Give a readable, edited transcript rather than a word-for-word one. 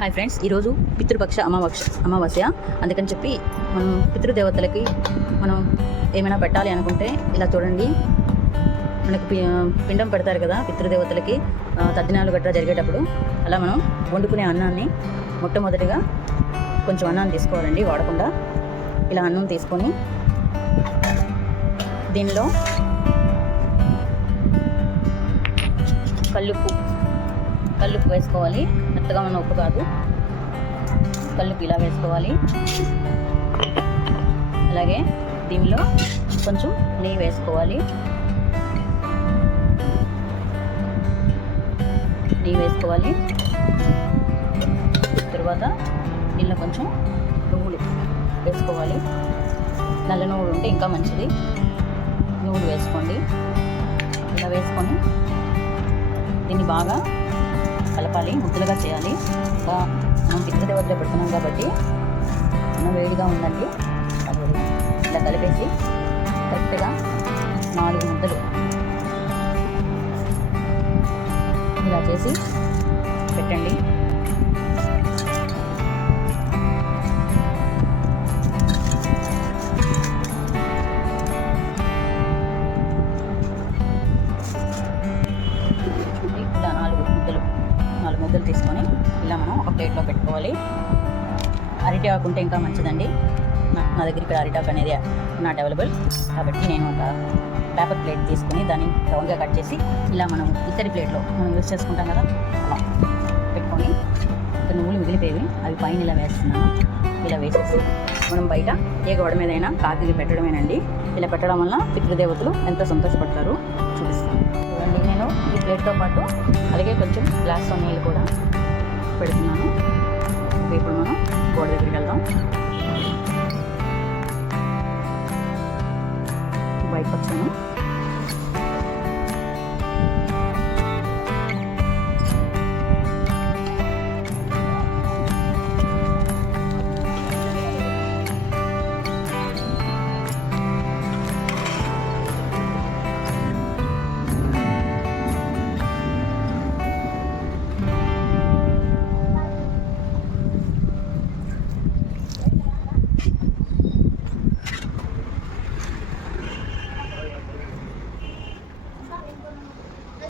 Hi friends, ఈరోజు పితృపక్ష అమావాస్య. అందుకని చెప్పి మనం పితృదేవతలకి మనం ఏమైనా పెట్టాలి అనుకుంటే ఇలా చూడండి. మనకు పిండం పెడతారు కదా పితృదేవతలకి తద్దినాలు గట్రా జరిగేటప్పుడు. అలా మనం వండుకునే అన్నాన్ని మొట్టమొదటిగా కొంచెం అన్నాన్ని తీసుకోవాలండి, వాడకుండా. ఇలా అన్నం తీసుకొని దీనిలో కల్లుప్పు వేసుకోవాలి. మెత్తగా ఉన్న ఉప్పు కాదు, కల్లుప్పు ఇలా వేసుకోవాలి. అలాగే దీనిలో కొంచెం నెయ్యి వేసుకోవాలి. తర్వాత దీనిలో కొంచెం నువ్వులు వేసుకోవాలి. నల్ల నువ్వులు ఉంటే ఇంకా మంచిది. నువ్వులు వేసుకోండి. ఇలా వేసుకొని దీన్ని బాగా కలపాలి, ముద్దలుగా చేయాలి. మనం పితృదేవతలో పెడుతున్నాం కాబట్టి మనం వేడిగా ఉందండి. ఇలా కలిపేసి కరెక్ట్గా 4 ముద్దలు ఇలా చేసి పెట్టండి. ఇలా 4 ముద్దలు తీసుకొని ఇలా మనం ఒక ప్లేట్లో పెట్టుకోవాలి. అరిటాకు ఉంటే ఇంకా మంచిదండి. నా దగ్గర ఇక్కడ అరిటాకు అనేది నాట్ అవైలబుల్ కాబట్టి నేను ఒక పేపర్ ప్లేట్ తీసుకొని దాన్ని రౌండ్గా కట్ చేసి ఇలా మనం ఇతడి ప్లేట్లో మనం యూజ్ చేసుకుంటాం కదా, అలా పెట్టుకొని నువ్వులు మిగిలిపోయేవి అవి పైన ఇలా వేస్తున్నాను. ఇలా వేసేసి మనం బయట ఏ గోడ మీదైనా కాకికి పెట్టడమేనండి. ఇలా పెట్టడం వల్ల పితృదేవతలు ఎంతో సంతోషపడతారు. చూపిస్తాను చూడండి. నేను ఈ ప్లేట్తో పాటు అలాగే కొంచెం గ్లాస్తో నీళ్ళు కూడా పెడుతున్నాను. ఇప్పుడు మనం గోడ దగ్గరికి వెళ్దాం. బయటకు వచ్చాను.